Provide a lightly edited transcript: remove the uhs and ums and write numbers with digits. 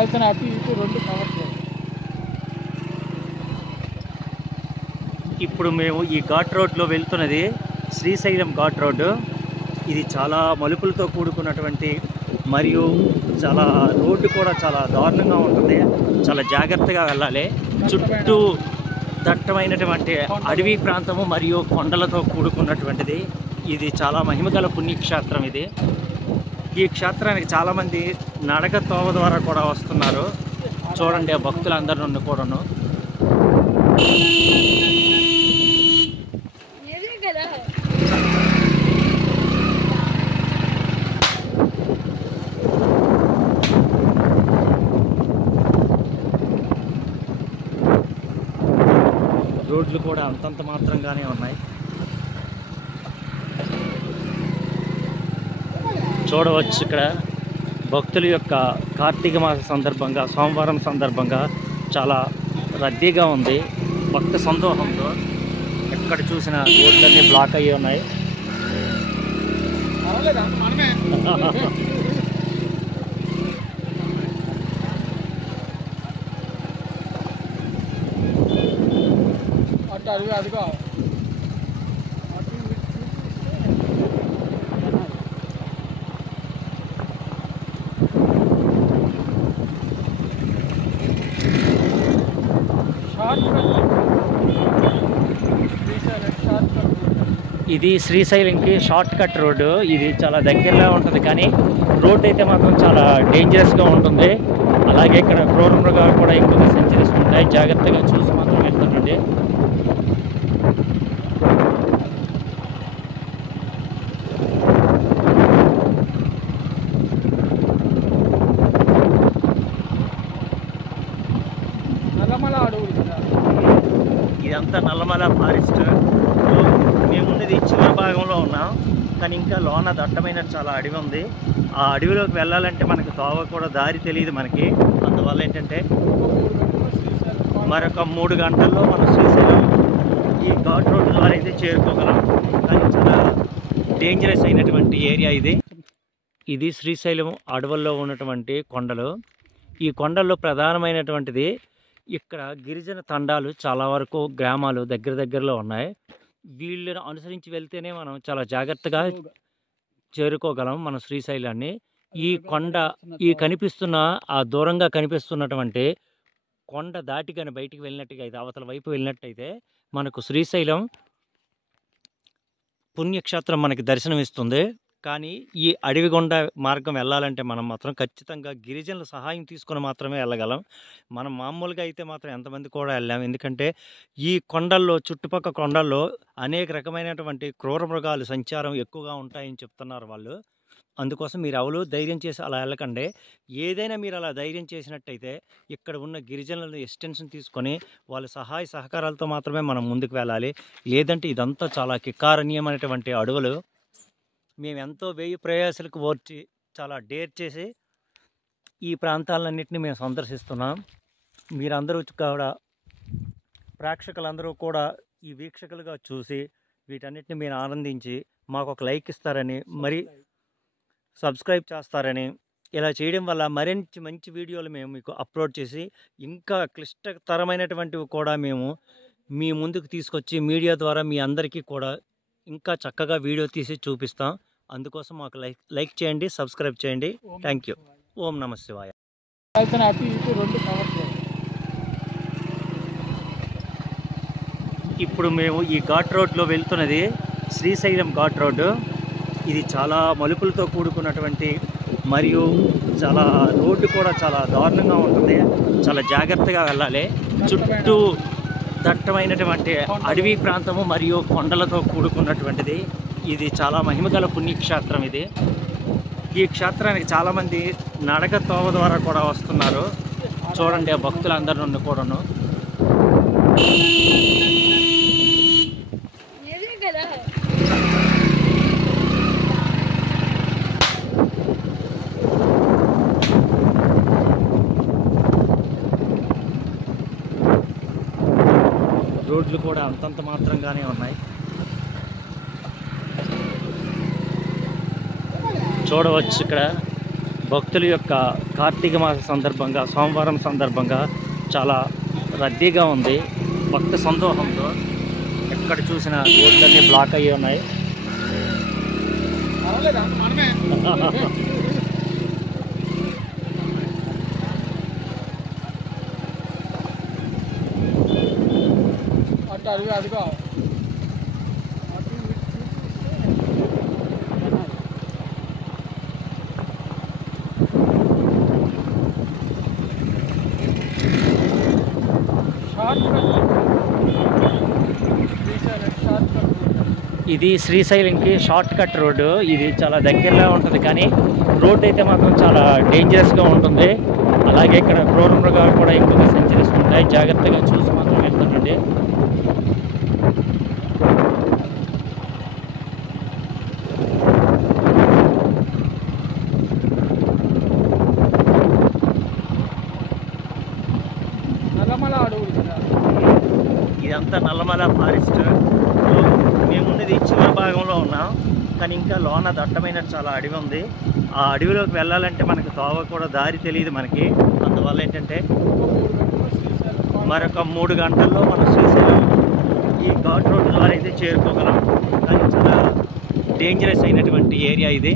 అటు ఇటు రెండు కవర్ చేయాలి. ఇప్పుడు మేము ఈ ఘాట్ రోడ్లో వెళ్తున్నది శ్రీశైలం ఘాట్ రోడ్డు. ఇది చాలా మలుపులతో కూడుకున్నటువంటి మరియు చాలా రోడ్డు కూడా చాలా దారుణంగా ఉంటుంది. చాలా జాగ్రత్తగా వెళ్ళాలి. చుట్టూ దట్టమైనటువంటి అడవి ప్రాంతము మరియు కొండలతో కూడుకున్నటువంటిది. ఇది చాలా మహిమగల పుణ్యక్షేత్రం. ఈ క్షేత్రానికి చాలామంది నడక తోవ ద్వారా కూడా వస్తున్నారు. చూడండి ఆ భక్తులందరూ కూడాను. రోడ్లు కూడా అంతంత మాత్రంగానే ఉన్నాయి. చూడవచ్చు ఇక్కడ భక్తుల యొక్క కార్తీక మాస సందర్భంగా సోమవారం సందర్భంగా చాలా రద్దీగా ఉంది. భక్త సందోహంతో ఎక్కడ చూసిన రోడ్లన్నీ బ్లాక్ అయ్యి ఉన్నాయి. అదిగో ఇది శ్రీశైలంకి షార్ట్ కట్ రోడ్డు. ఇది చాలా దగ్గరలో ఉంటుంది, కానీ రోడ్ అయితే మాత్రం చాలా డేంజరస్గా ఉంటుంది. అలాగే ఇక్కడ క్రూర మృగాలు కూడా ఎక్కువగా సంచరిస్తుంటాయి. జాగ్రత్తగా చూసి మాత్రం వెళ్తుండండి. ఇదంతా నల్లమల ఫారెస్ట్. మేమున్నది చివరి భాగంలో ఉన్నాం, కానీ ఇంకా లోన దట్టమైన చాలా అడవి ఉంది. ఆ అడవిలోకి వెళ్ళాలంటే మనకు తోవ కూడా దారి తెలియదు మనకి. అందువల్ల ఏంటంటే మరొక 3 గంటల్లో మనం శ్రీశైలం ఈ ఘాట్ రోడ్డు ద్వారా అయితే చేరుకోగలం. కానీ చాలా డేంజరస్ అయినటువంటి ఏరియా ఇది శ్రీశైలం అడవుల్లో ఉన్నటువంటి కొండలు. ఈ కొండల్లో ప్రధానమైనటువంటిది ఇక్కడ గిరిజన తండాలు చాలా వరకు గ్రామాలు దగ్గరలో ఉన్నాయి. వీళ్ళని అనుసరించి వెళ్తేనే మనం చాలా జాగ్రత్తగా చేరుకోగలం మన శ్రీశైలాన్ని. ఈ కొండ కనిపిస్తున్న ఆ దూరంగా కనిపిస్తున్నటువంటి కొండ దాటి కానీ బయటికి వెళ్ళినట్టుగా అయితే అవతల వైపు వెళ్ళినట్టయితే మనకు శ్రీశైలం పుణ్యక్షేత్రం మనకి దర్శనం ఇస్తుంది. కానీ ఈ అడవి గుండా మార్గం వెళ్ళాలంటే మనం మాత్రం ఖచ్చితంగా గిరిజనుల సహాయం తీసుకొని మాత్రమే వెళ్ళగలం. మనం మామూలుగా అయితే మాత్రం ఎంతమంది కూడా వెళ్ళాం. ఎందుకంటే ఈ కొండల్లో చుట్టుపక్కల కొండల్లో అనేక రకమైనటువంటి క్రూర మృగాలు సంచారం ఎక్కువగా ఉంటాయని చెప్తున్నారు వాళ్ళు. అందుకోసం మీరు ఎవరు ధైర్యం చేసి అలా వెళ్ళకండి. ఏదైనా మీరు అలా ధైర్యం చేసినట్టయితే ఇక్కడ ఉన్న గిరిజనులను ఎక్స్టెన్షన్ తీసుకొని వాళ్ళ సహాయ సహకారాలతో మాత్రమే మనం ముందుకు వెళ్ళాలి. లేదంటే ఇదంతా చాలా కికారణీయమైనటువంటి అడవులు. మేము ఎంతో వేయి ప్రయాసాలకు ఓర్చి చాలా డేర్ చేసి ఈ ప్రాంతాలన్నింటినీ మేము సందర్శిస్తున్నాం. మీరందరూ కూడా ప్రేక్షకులందరూ కూడా ఈ వీక్షకులుగా చూసి వీటన్నిటిని మీరు ఆనందించి మాకు ఒక లైక్ ఇస్తారని, మరి సబ్స్క్రైబ్ చేస్తారని, ఇలా చేయడం వల్ల మరింత మంచి వీడియోలు మేము మీకు అప్లోడ్ చేసి ఇంకా క్లిష్టతరమైనటువంటివి కూడా మేము మీ ముందుకు తీసుకొచ్చి మీడియా ద్వారా మీ అందరికీ కూడా ఇంకా చక్కగా వీడియో తీసి చూపిస్తాం. అందుకోసం మాకు లైక్ చేయండి, సబ్స్క్రైబ్ చేయండి. Thank you. ఓం నమ శివాయ. అటు ఇటు రెండు కవర్ చేయాలి. ఇప్పుడు మేము ఈ ఘాట్ రోడ్లో వెళ్తున్నది శ్రీశైలం ఘాట్ రోడ్డు. ఇది చాలా మలుపులతో కూడుకున్నటువంటి మరియు చాలా రోడ్డు కూడా చాలా దారుణంగా ఉంటుంది. చాలా జాగ్రత్తగా వెళ్ళాలి. చుట్టూ దట్టమైనటువంటి అడవి ప్రాంతము మరియు కొండలతో కూడుకున్నటువంటిది. ఇది చాలా మహిమగల పుణ్యక్షేత్రం. ఈ క్షేత్రానికి చాలామంది నడక తోవ ద్వారా కూడా వస్తున్నారు. చూడండి ఆ భక్తులందరూ కూడాను. రోడ్లు కూడా అంతంత మాత్రంగానే ఉన్నాయి. చూడవచ్చు ఇక్కడ భక్తుల యొక్క కార్తీక మాస సందర్భంగా సోమవారం సందర్భంగా చాలా రద్దీగా ఉంది. భక్త సందోహంతో ఎక్కడ చూసిన రోడ్లన్నీ బ్లాక్ అయ్యి ఉన్నాయి. అటు అదిగో అదిగో షార్ట్ కట్ ఇది శ్రీశైలంకి షార్ట్ కట్ రోడ్డు. ఇది చాలా దగ్గరలో ఉంటుంది, కానీ రోడ్ అయితే మాత్రం చాలా డేంజరస్గా ఉంటుంది. అలాగే ఇక్కడ క్రూర మృగాలు కూడా ఎక్కువగా సంచరిస్తుంటాయి. జాగ్రత్తగా చూసి మాత్రం వెళ్తుండండి. నల్లమల అడవులు కదా. ఇదంతా నల్లమల ఫారెస్ట్. మేము ఉన్నది చివరి భాగంలో ఉన్నాం, కానీ ఇంకా లోన దట్టమైన చాలా అడవి ఉంది. ఆ అడవిలోకి వెళ్ళాలంటే మనకు తోవ కూడా దారి తెలియదు మనకి. అందువల్ల ఏంటంటే మరొక 3 గంటల్లో మనం శ్రీశైలం ఈ ఘాట్ రోడ్డు ద్వారా అయితే చేరుకోగలం. కానీ చాలా డేంజరస్ అయినటువంటి ఏరియా ఇది.